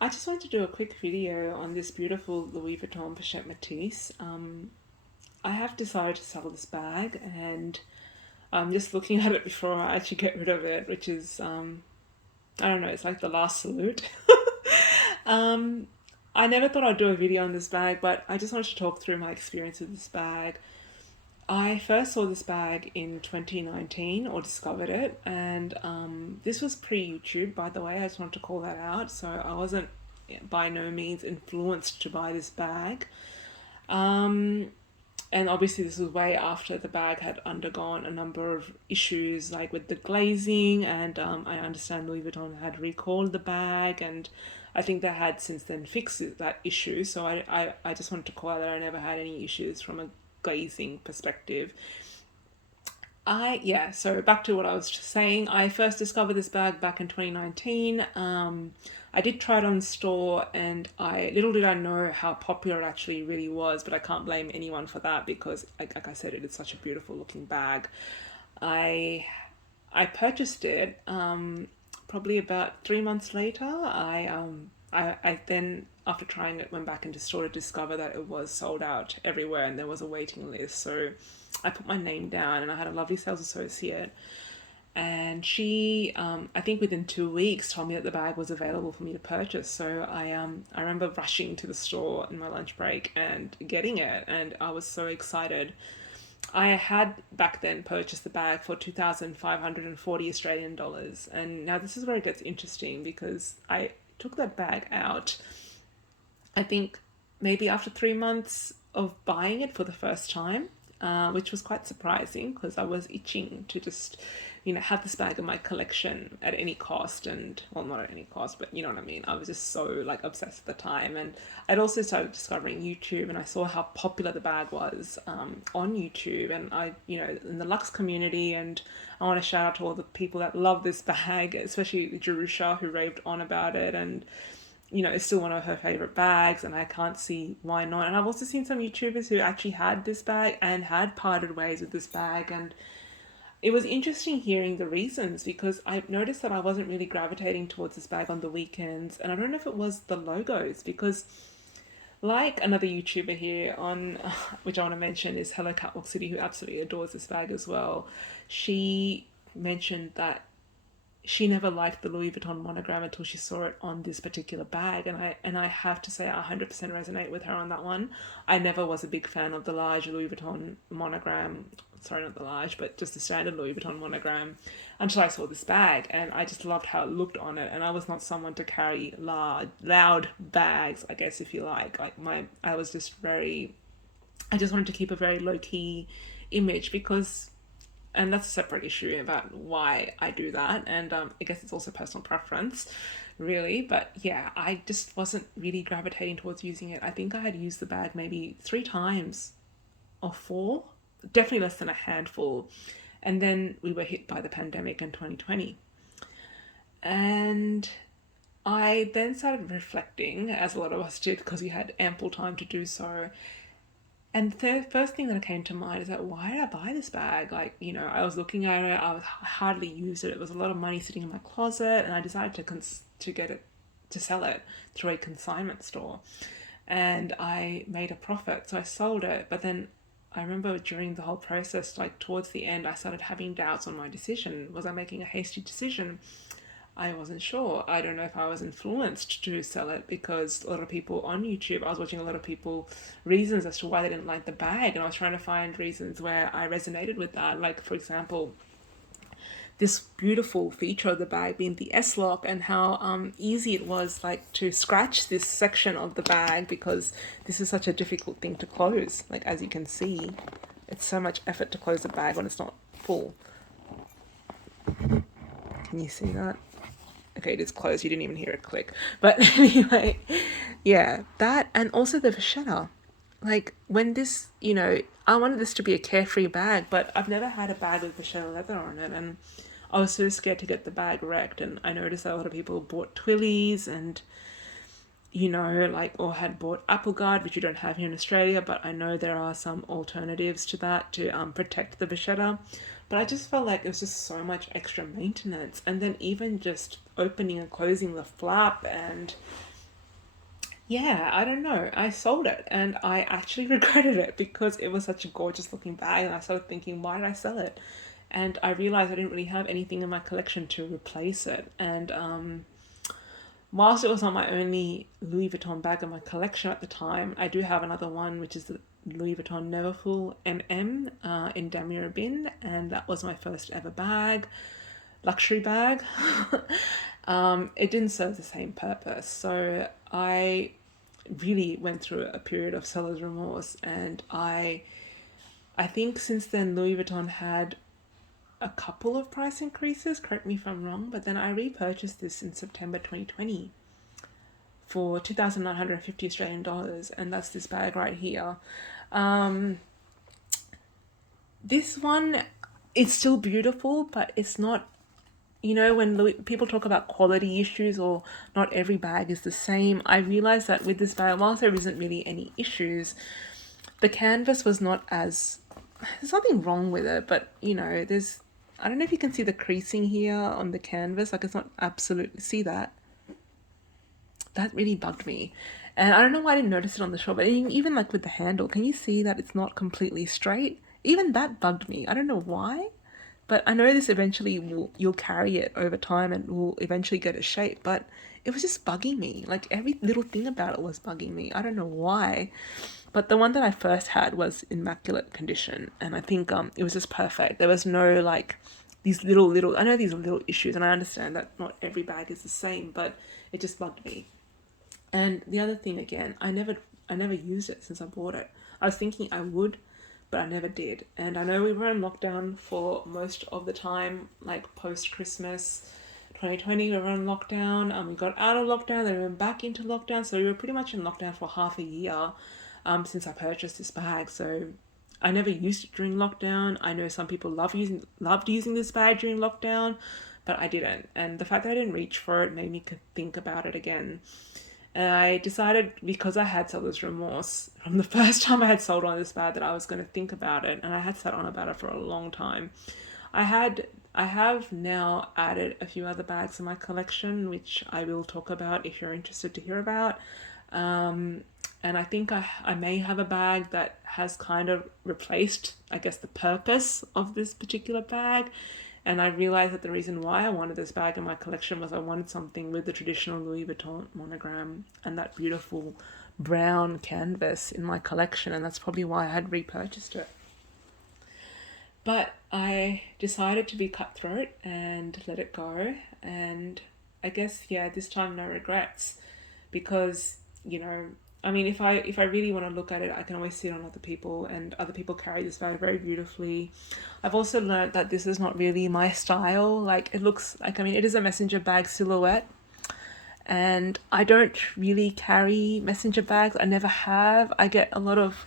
I just wanted to do a quick video on this beautiful Louis Vuitton Pochette Metis. I have decided to sell this bag, and I'm just looking at it before I actually get rid of it, which is, I don't know, it's like the last salute. um, I never thought I'd do a video on this bag, but I just wanted to talk through my experience with this bag. I first saw this bag in 2019 or discovered it, and this was pre YouTube, by the way. I just wanted to call that out. So I wasn't by no means influenced to buy this bag. Um, and obviously, this was way after the bag had undergone a number of issues, like with the glazing, and I understand Louis Vuitton had recalled the bag, and I think they had since then fixed that issue. So I just wanted to call out that I never had any issues from a glazing perspective. So back to what I was just saying. I first discovered this bag back in 2019. I did try it on store, and I little did I know how popular it actually really was. But I can't blame anyone for that because, like I said, it is such a beautiful looking bag. I I purchased it probably about 3 months later. I then, after trying it, went back into store to discover that it was sold out everywhere and there was a waiting list. So I put my name down, and I had a lovely sales associate, and she, I think within 2 weeks, told me that the bag was available for me to purchase. So I remember rushing to the store in my lunch break and getting it, and I was so excited. I had back then purchased the bag for 2,540 Australian dollars, and now this is where it gets interesting because I took that bag out, I think maybe after 3 months of buying it for the first time, which was quite surprising because I was itching to just, have this bag in my collection at any cost. And, well, not at any cost, but you know what I mean. I was just so like obsessed at the time. And I'd also started discovering YouTube, and I saw how popular the bag was on YouTube. And in the Lux community, and I want to shout out to all the people that love this bag, especially Jerusha, who raved on about it. And it's still one of her favorite bags, and I can't see why not. And I've also seen some YouTubers who actually had this bag and had parted ways with this bag, and it was interesting hearing the reasons because I noticed that I wasn't really gravitating towards this bag on the weekends, and I don't know if it was the logos because, like another YouTuber here on, which I want to mention is Hello Catwalk City, who absolutely adores this bag as well. She mentioned that she never liked the Louis Vuitton monogram until she saw it on this particular bag, and I have to say I 100% resonate with her on that one. I never was a big fan of the large Louis Vuitton monogram. Sorry, not the large, but just the standard Louis Vuitton monogram until I saw this bag, and I just loved how it looked on it. And I was not someone to carry loud bags, I guess if you like. I was just very. I just wanted to keep a very low key image because, and that's a separate issue about why I do that. And I guess it's also personal preference, really. But yeah, I just wasn't really gravitating towards using it. I think I had used the bag maybe 3 times or four, definitely less than a handful. And then we were hit by the pandemic in 2020. And I then started reflecting, as a lot of us did, because we had ample time to do so. And the first thing that came to mind is that why did I buy this bag? I was looking at it, hardly used it. It was a lot of money sitting in my closet, and I decided to get it, to sell it through a consignment store. And I made a profit, so I sold it. But then I remember during the whole process, like towards the end, I started having doubts on my decision. Was I making a hasty decision? I wasn't sure. I don't know if I was influenced to sell it because a lot of people on YouTube, I was watching a lot of people, reasons as to why they didn't like the bag, and I was trying to find reasons where I resonated with that. Like, for example, this beautiful feature of the bag being the S lock, and how easy it was like to scratch this section of the bag because this is such a difficult thing to close. Like, as you can see, it's so much effort to close a bag when it's not full. Can you see that? Okay, it is closed. You didn't even hear it click. But anyway, yeah, that, and also the vachetta. Like, when this, I wanted this to be a carefree bag, but I've never had a bag with vachetta leather on it, and I was so scared to get the bag wrecked. And I noticed that a lot of people bought Twillies and, or had bought Apple Guard, which you don't have here in Australia, but I know there are some alternatives to that to protect the vachetta. But I just felt like it was just so much extra maintenance. And then even just opening and closing the flap, and Yeah, I don't know. I sold it and I actually regretted it because it was such a gorgeous looking bag. And I started thinking, why did I sell it? And I realized I didn't really have anything in my collection to replace it. And whilst it was not my only Louis Vuitton bag in my collection at the time, I do have another one, which is the Louis Vuitton Neverfull MM in Damier Bin, and that was my first ever bag, luxury bag. It didn't serve the same purpose, so I really went through a period of seller's remorse, and I think since then Louis Vuitton had a couple of price increases. Correct me if I'm wrong, but then I repurchased this in September 2020 for 2,950 Australian dollars, and that's this bag right here. Um, this one, it's still beautiful, but it's not. When people talk about quality issues or not every bag is the same, I realized that with this bag, whilst there isn't really any issues, the canvas was not as. There's nothing wrong with it, but there's. I don't know if you can see the creasing here on the canvas. Like, it's not absolutely. See that? That really bugged me. And I don't know why I didn't notice it on the shop, but even like with the handle, can you see that it's not completely straight? Even that bugged me. I don't know why, but I know this eventually you'll carry it over time and will eventually get a shape, but it was just bugging me. Like every little thing about it was bugging me. I don't know why. But the one that I first had was immaculate condition, and I think it was just perfect. There was no like these little I know these are little issues, and I understand that not every bag is the same, but it just bugged me. And the other thing again, I never used it since I bought it. I was thinking I would, but I never did. And I know we were in lockdown for most of the time, like post Christmas 2020, we were in lockdown. We got out of lockdown, then we went back into lockdown. So we were pretty much in lockdown for half a year since I purchased this bag. So I never used it during lockdown. I know some people loved using this bag during lockdown, but I didn't. And the fact that I didn't reach for it made me think about it again. And I decided, because I had seller's remorse from the first time I had sold on this bag, that I was going to think about it. And I had sat on about it for a long time. I have now added a few other bags in my collection, which I will talk about if you're interested to hear about. And I think I may have a bag that has kind of replaced, I guess, the purpose of this particular bag. And I realized that the reason why I wanted this bag in my collection was I wanted something with the traditional Louis Vuitton monogram and that beautiful brown canvas in my collection. And that's probably why I had repurchased it. But I decided to be cutthroat and let it go. And I guess, yeah, this time no regrets, because, I mean, if I really want to look at it, I can always see it on other people, and other people carry this bag very beautifully. I've also learned that this is not really my style. Like, it looks like, I mean, it is a messenger bag silhouette, and I don't really carry messenger bags. I never have. I get a lot of,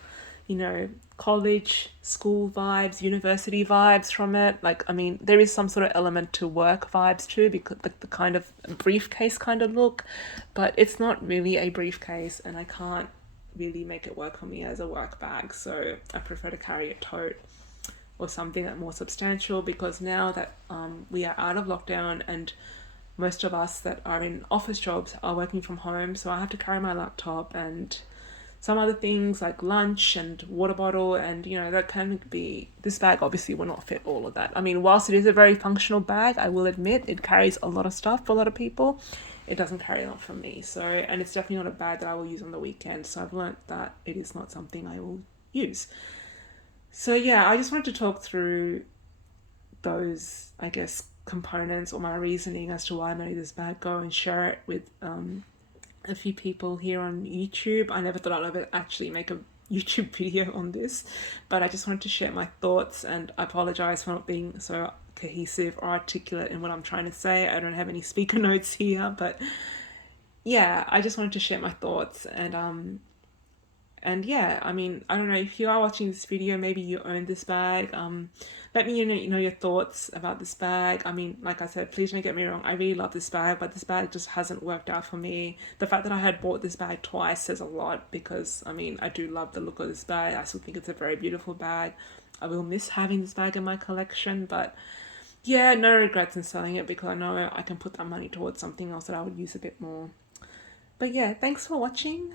college, school vibes, university vibes from it. Like, I mean, there is some sort of element to work vibes too, because like the kind of briefcase kind of look, but it's not really a briefcase, and I can't really make it work for me as a work bag. So I prefer to carry a tote or something that more substantial, because now that we are out of lockdown and most of us that are in office jobs are working from home, so I have to carry my laptop and some other things like lunch and water bottle, and that can be, this bag obviously will not fit all of that. I mean, whilst it is a very functional bag, I will admit it carries a lot of stuff for a lot of people. It doesn't carry a lot for me. So, and it's definitely not a bag that I will use on the weekend. So I've learnt that it is not something I will use. So yeah, I just wanted to talk through those, I guess, components or my reasoning as to why I made this bag go, and share it with a few people here on YouTube. I never thought I'd ever actually make a YouTube video on this, but I just wanted to share my thoughts, and I apologize for not being so cohesive or articulate in what I'm trying to say. I don't have any speaker notes here, but yeah, I just wanted to share my thoughts. And yeah, I mean, I don't know, if you are watching this video, maybe you own this bag. Let me know your thoughts about this bag. I mean, like I said, please don't get me wrong, I really love this bag, but this bag just hasn't worked out for me. The fact that I had bought this bag twice says a lot, because I mean, I do love the look of this bag. I still think it's a very beautiful bag. I will miss having this bag in my collection, but yeah, no regrets in selling it, because I know I can put that money towards something else that I would use a bit more. But yeah, thanks for watching.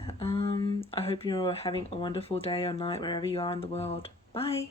I hope you're having a wonderful day or night wherever you are in the world. Bye.